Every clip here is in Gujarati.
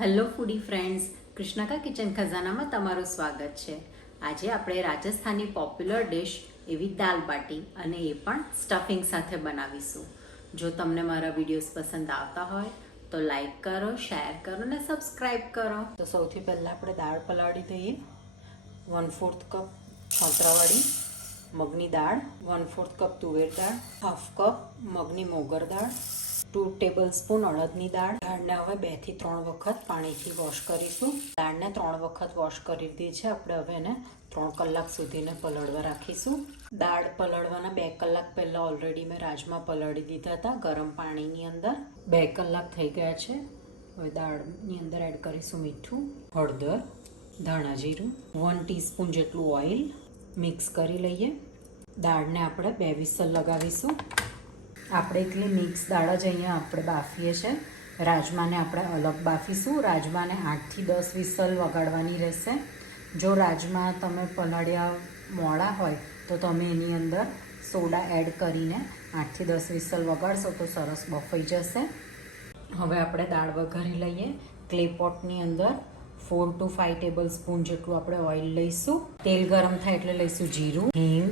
હેલો ફૂડી ફ્રેન્ડ્સ, કૃષ્ણકા કિચન ખજાનામાં તમારું સ્વાગત છે. આજે આપણે રાજસ્થાની પોપ્યુલર ડિશ એવી દાલ બાટી અને એ પણ સ્ટફિંગ સાથે બનાવીશું. જો તમને મારા વિડીયોઝ પસંદ આવતા હોય તો લાઈક કરો, શેર કરો અને સબસ્ક્રાઈબ કરો. તો સૌથી પહેલાં આપણે દાળ પલાળી દઈએ. 1/4 કપ છોતરાવાળી મગની દાળ, 1/4 કપ તુવેર દાળ, 1/2 કપ મગની મોગર દાળ, 2 ટેબલસ્પૂન અડદની દાળ. દાળને હવે 2 થી 3 વખત પાણીથી વોશ કરીશું. દાળને 3 વખત વોશ કરી દીધી છે. આપણે હવે એને 3 કલાક સુધીને પલળવા રાખીશું. દાળ પલળવાના 2 કલાક પહેલાં ઓલરેડી મેં રાજમા પલાળી દીધા હતા ગરમ પાણીની અંદર. 2 કલાક થઈ ગયા છે. હવે દાળની અંદર એડ કરીશું મીઠું, હળદર, ધાણા જીરું, 1 ટીસ્પૂન જેટલું ઓઇલ. મિક્સ કરી લઈએ. દાળને આપણે 2 વિસલ લગાવીશું. આપણે એટલી મિક્સ દાળ જ અહીંયા આપણે બાફીએ છીએ. રાજમાને આપણે અલગ બાફીશું. રાજમાને 8 થી 10 વિસલ વગાડવાની રહેશે. જો રાજમા તમે પલાળ્યા મોડા હોય તો તમે એની અંદર સોડા એડ કરીને 8 થી 10 વિસલ વગાડશો તો સરસ બફાઈ જશે. હવે આપણે દાળ વઘારી લઈએ. ક્લે પોટની અંદર 4 to 5 ટેબલસ્પૂન જેટલું આપણે ઓઇલ લઈશું. તેલ ગરમ થાય એટલે લઈશું જીરું, હિંગ,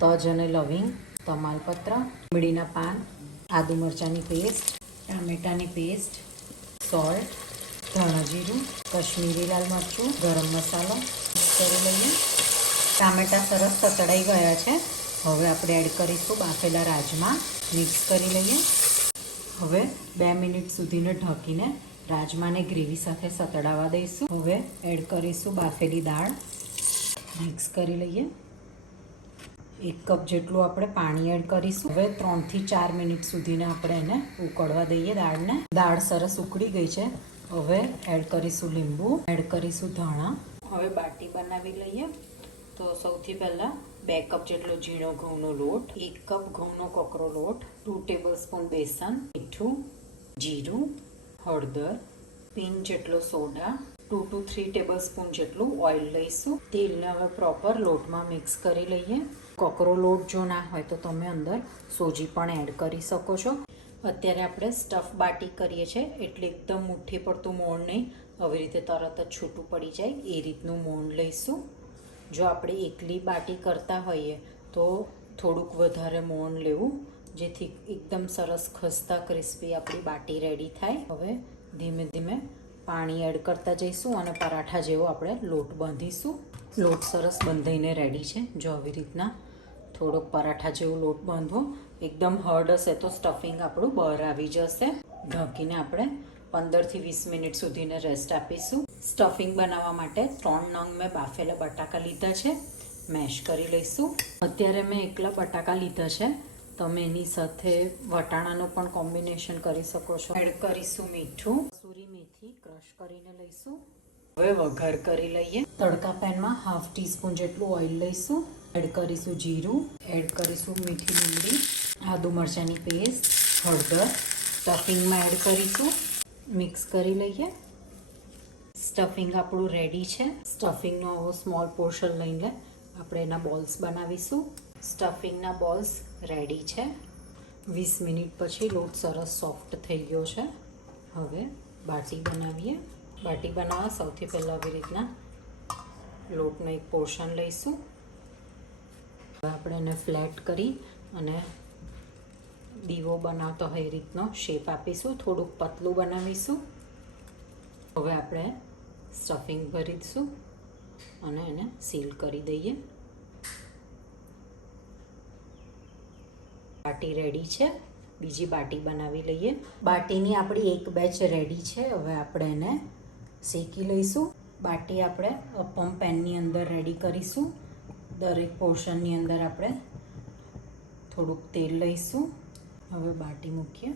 તજ અને લવિંગ, તમાલપત્ર, લીમડીના પાન, આદુ મરચાંની પેસ્ટ, ટામેટાની પેસ્ટ, સોલ્ટ, ધાણા જીરું, કશ્મીરી લાલ મરચું, ગરમ મસાલો કરી લઈએ. ટામેટાં સરસ સતળાઈ ગયા છે. હવે આપણે એડ કરીશું બાફેલા રાજમા. મિક્સ કરી લઈએ. હવે 2 મિનિટ સુધીને ઢાંકીને રાજમાને ગ્રેવી સાથે સતળાવા દઈશું. હવે એડ કરીશું બાફેલી દાળ. મિક્સ કરી લઈએ. 1 કપ જેટલું આપણે પાણી એડ કરીશું. હવે 3 થી 4 મિનિટ સુધીને આપણે એને ઉકળવા દઈએ દાળને. દાળ સરસ ઉકળી ગઈ છે. હવે એડ કરીશું લીંબુ, એડ કરીશું ધાણા. હવે બાટી બનાવી લઈએ. તો સૌથી પહેલાં 2 કપ જેટલો ઝીણો ઘઉંનો લોટ, 1 કપ ઘઉંનો કોકરો લોટ, 2 ટેબલસ્પૂન બેસન, મીઠું, જીરું, હળદર, પિંચ જેટલો સોડા, 2 to 3 ટેબલસ્પૂન જેટલું ઓઇલ લઈશું. તેલને હવે પ્રોપર લોટમાં મિક્સ કરી લઈએ. કોકરો લોટ જો ના હોય તો તમે અંદર સોજી પણ એડ કરી શકો છો. અત્યારે આપણે સ્ટફ બાટી કરીએ છીએ એટલે એકદમ મુઠ્ઠી પડતું મોણ નહીં, આવી રીતે તરત જ છૂટું પડી જાય એ રીતનું મોણ લઈશું. જો આપણે એકલી બાટી કરતા હોઈએ તો થોડુંક વધારે મોણ લેવું જેથી એકદમ સરસ ખસ્તા ક્રિસ્પી આપણી બાટી રેડી થાય. હવે ધીમે ધીમે પાણી એડ કરતા જઈશું અને પરાઠા જેવો આપણે લોટ બાંધીશું. લોટ સરસ બંધાઈને રેડી છે. જો આવી રીતના થોડોક પરાઠા જેવો લોટ બાંધવો. એકદમ હાર્ડ હશે તો સ્ટફિંગ આપણું બહાર આવી જશે. ઢાંકીને આપણે 15 થી 20 મિનિટ સુધીને રેસ્ટ આપીશું. સ્ટફિંગ બનાવવા માટે 3 નંગ મેં બાફેલા બટાકા લીધા છે. મેશ કરી લઈશું. અત્યારે મેં એકલા બટાકા લીધા છે. તમે એની સાથે વટાણાનું પણ કોમ્બિનેશન કરી શકો છો. એડ કરીશું મીઠું, કસૂરી મેથી ક્રશ કરીને લઈશું. હવે વઘાર કરી લઈએ. તડકા પેનમાં 1/2 ટીસ્પૂન જેટલું ઓઇલ લઈશું. એડ કરીશું જીરું, એડ કરીશું મીઠી લીમડી, આદુ મરચાંની પેસ્ટ, હળદર. સ્ટફિંગમાં એડ કરીશું. મિક્સ કરી લઈએ. સ્ટફિંગ આપણું રેડી છે. સ્ટફિંગનો આવો સ્મોલ પોર્શન લઈને આપણે એના બોલ્સ બનાવીશું. સ્ટફિંગના બોલ્સ રેડી છે. 20 મિનિટ પછી લોટ સરસ સોફ્ટ થઈ ગયો છે. હવે બાટી બનાવીએ. બાટી બનાવવા સૌથી પહેલાં આવી રીતના લોટનો એક પોર્શન લઈશું. હવે આપણે એને ફ્લેટ કરી અને દીવો બનાવતો હોય એ રીતનો શેપ આપીશું. થોડુંક પતલું બનાવીશું. હવે આપણે સ્ટફિંગ ભરી દઈશું અને એને સીલ કરી દઈએ. બાટી રેડી છે. બીજી બાટી બનાવી લઈએ. બાટીની આપણી એક બેચ રેડી છે. હવે આપણે એને શેકી લઈશું. બાટી આપણે અપમ પેનની અંદર રેડી કરીશું. દરેક પોર્શનની અંદર આપણે થોડુંક તેલ લઈશું. હવે બાટી મૂકીએ.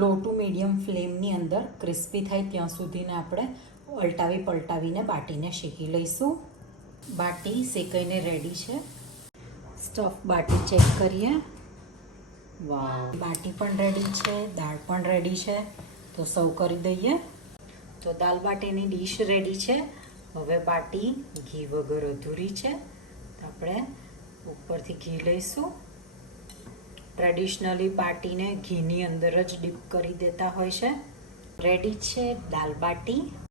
લો ટુ મીડિયમ ફ્લેમની અંદર ક્રિસ્પી થાય ત્યાં સુધીને આપણે અલટાવી પલટાવીને બાટીને શેકી લઈશું. બાટી શેકાઈને રેડી છે. સ્ટફ બાટી ચેક કરીએ. વાવ, બાટી પણ રેડી છે, દાળ પણ રેડી છે. તો સર્વ કરી દઈએ. તો દાલ બાટીની ડીશ રેડી છે. હવે બાટી ઘી વગર અધૂરી છે. તો આપણે ઉપરથી ઘી લઈશું ટ્રેડિશનલી બાટીને ઘીની અંદર જ ડીપ કરી દેતા હોય છે. રેડી છે દાલ બાટી.